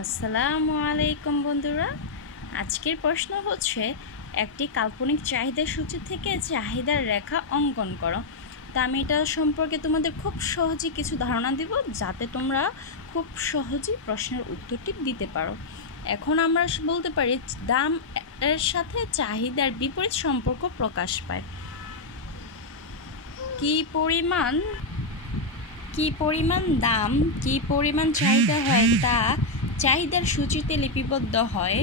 আসসালামু আলাইকুম বন্ধুরা। আজকের প্রশ্ন হচ্ছে একটি কাল্পনিক চাহিদা সূচি থেকে চাহিদার রেখা অঙ্কন করো। তা আমি এটা সম্পর্কে তোমাদের খুব সহজে কিছু ধারণা দিব যাতে তোমরা খুব সহজেই প্রশ্নের উত্তরটি দিতে পারো। এখন আমরা বলতে পারি দাম এর সাথে চাহিদার বিপরীত সম্পর্ক প্রকাশ পায়। কি পরিমাণ দাম কি পরিমাণ চাহিদা হয় তা চাহিদার সূচিতে লিপিবদ্ধ হয়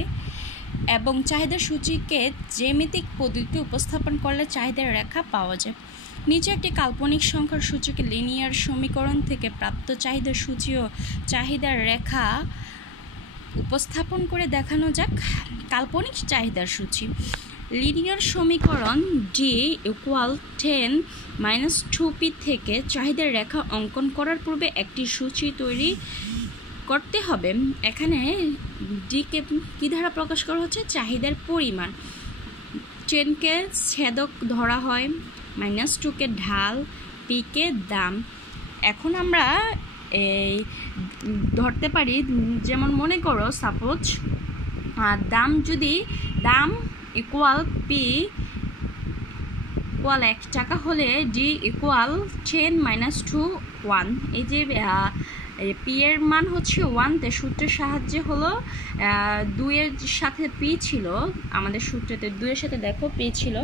এবং চাহিদার সূচিকে জ্যামিতিক পদ্ধতিতে উপস্থাপন করলে চাহিদার রেখা পাওয়া যায়। নিচে একটি কাল্পনিক সংখ্যার সূচকে লিনিয়ার সমীকরণ থেকে প্রাপ্ত চাহিদার সূচি ও চাহিদার রেখা উপস্থাপন করে দেখানো যাক। কাল্পনিক চাহিদার সূচি লিনিয়ার সমীকরণ ডি ইকুয়াল 10 - 2p থেকে চাহিদার রেখা অঙ্কন করার পূর্বে একটি সূচি তৈরি করতে হবে। এখানে ডিকে কী দ্বারা প্রকাশ করা হচ্ছে? চাহিদার পরিমাণ। 10কে ছেদক ধরা হয়, -2কে ঢাল, পিকে দাম। এখন আমরা এই ধরতে পারি, যেমন মনে করো সাপোজ দাম ইকুয়াল পি ইকুয়াল 1 টাকা হলে ডি ইকুয়াল 10 - 2 1। এই যে পি এর মান হচ্ছে 1, তে সূত্রের সাহায্যে হলো 2 এর সাথে পি ছিল, আমাদের সূত্রেতে 2 এর সাথে দেখো পি ছিল,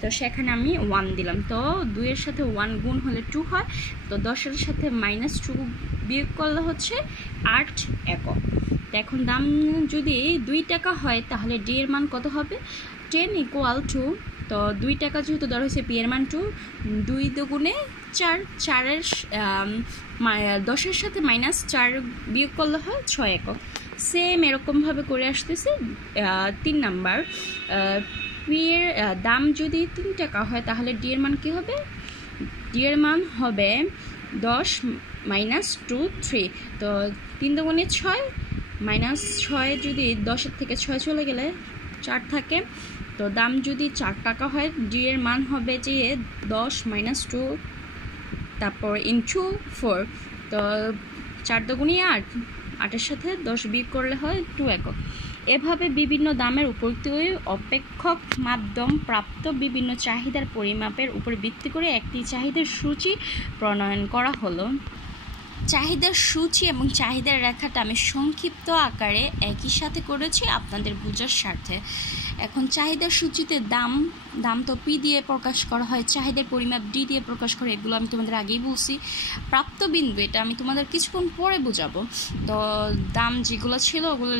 তো সেখানে আমি 1 দিলাম। তো 2 এর সাথে 1 গুণ হলে 2 হয়, তো 10 এর সাথে -2 বিয়োগ করলে হচ্ছে 8 একক। তো এখন দাম যদি 2 টাকা হয় তাহলে ডি এর মান কত হবে? 10 = 2। তো 2 টাকা যেহেতু ধরা হয়েছে, পি এর মান 2, 2 দুগুণে 4, 10-এর সাথে -4 বিয়োগ করলে হয় 6 একক। সেম এরকমভাবে করে আসতেছে 3 নাম্বার। পি এর দাম যদি 3 টাকা হয় তাহলে ডি এর মান কী হবে? ডি এর মান হবে 10 - 2 3। তো 3 দুগুণে 6, -6 যদি 10-এর থেকে 6 চলে গেলে 4 থাকে। তো দাম যদি 4 টাকা হয়, ডি এর মান হবে যে 10 - 2 তারপর ইনটু 4। তো 4 দুগুণে 8, 8-এর সাথে 10 বিয়োগ করলে হয় 2 একক। এভাবে বিভিন্ন দামের উপযুক্ত অপেক্ষক মাধ্যম প্রাপ্ত বিভিন্ন চাহিদার পরিমাপের উপর ভিত্তি করে একটি চাহিদার সূচি প্রণয়ন করা হলো। চাহিদার সূচি এবং চাহিদার রেখাটা আমি সংক্ষিপ্ত আকারে একই সাথে করেছি আপনাদের বোঝার স্বার্থে। এখন চাহিদার সূচিতে দাম তো পি দিয়ে প্রকাশ করা হয়, চাহিদার পরিমাপ ডি দিয়ে প্রকাশ করে, এগুলো আমি তোমাদের আগেই বলছি। প্রাপ্ত বিন্দু এটা আমি তোমাদের কিছুক্ষণ পরে বোঝাবো। তো দাম যেগুলো ছিল ওগুলো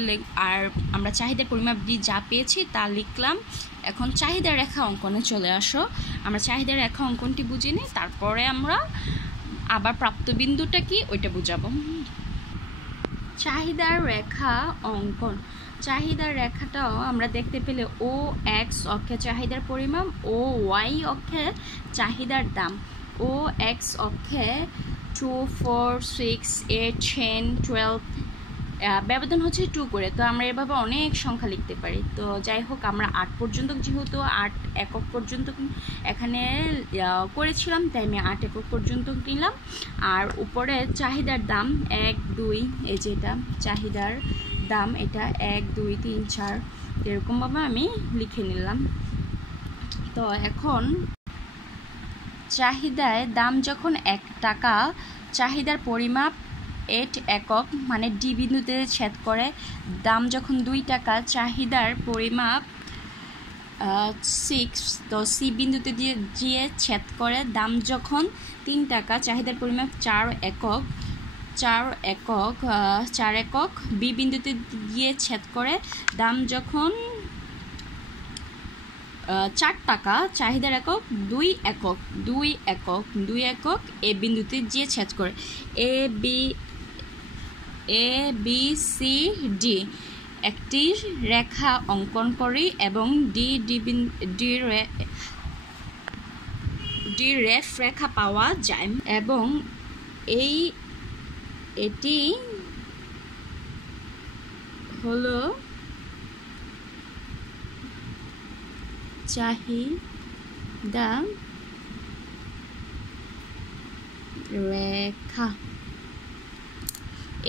আর আমরা চাহিদার পরিমাপ ডি যা পেয়েছি তা লিখলাম। এখন চাহিদার রেখা অঙ্কনে চলে আসো। আমরা চাহিদার রেখা অঙ্কনটি বুঝে নিই, তারপরে আমরা আবার প্রাপ্ত বিন্দুটা কি ওইটা বুঝাবো। চাহিদার রেখা অঙ্কন। চাহিদার রেখাটাও আমরা দেখতে পেলে ও এক্স অক্ষে চাহিদার পরিমাণ, ও ওয়াই অক্ষে চাহিদার দাম। ও এক্স অক্ষে 2 4 6 8 10 12 ব্যবধান হচ্ছে 2 করে। তো আমরা এভাবে অনেক সংখ্যা লিখতে পারি। তো যাই হোক, আমরা 8 পর্যন্ত, যেহেতু 8 একক পর্যন্ত এখানে করেছিলাম, তাই আমি 8 একক পর্যন্ত নিলাম। আর উপরে চাহিদার দাম 1 2, এই যে এটা চাহিদার দাম, এটা 1 2 3 4 এরকমভাবে আমি লিখে নিলাম। তো এখন চাহিদায় দাম যখন 1 টাকা, চাহিদার পরিমাপ 8 একক মানে ডি বিন্দুতে ছেদ করে। দাম যখন 2 টাকা, চাহিদার পরিমাপ 6, তো সি বিন্দুতে দিয়ে ছেদ করে। দাম যখন 3 টাকা, চাহিদার পরিমাপ 4 একক বি বিন্দুতে গিয়ে ছেদ করে। দাম যখন 4 টাকা, চাহিদার একক 2 একক এ বিন্দুতে গিয়ে ছেদ করে। এ বি সি ডি একটি রেখা অঙ্কন করি এবং ডি রেফ রেখা পাওয়া যায় এবং এটি হলো চাহিদা রেখা।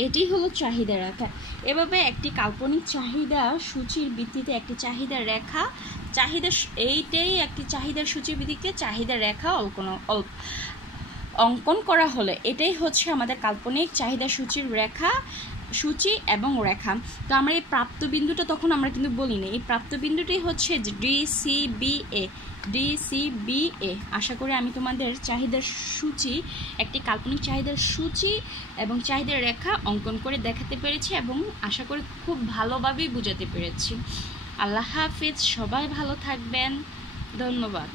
এটি হলো চাহিদা রেখা। এভাবে একটি কাল্পনিক চাহিদা সূচির ভিত্তিতে একটি চাহিদা রেখা এইটাই একটি চাহিদার সূচির ভিত্তিতে চাহিদা রেখা অঙ্কন করা হলে এটাই হচ্ছে আমাদের কাল্পনিক চাহিদা সূচি এবং রেখা। তো আমরা এই প্রাপ্ত বিন্দুটা তখন আমরা কিন্তু বলি না, এই প্রাপ্ত বিন্দুটাই হচ্ছে DCBA। আশা করি আমি তোমাদের চাহিদার সূচি, একটি কাল্পনিক চাহিদার সূচি এবং চাহিদার রেখা অঙ্কন করে দেখাতে পেরেছি এবং আশা করি খুব ভালোভাবেই বোঝাতে পেরেছি। আল্লাহ হাফিজ, সবাই ভালো থাকবেন, ধন্যবাদ।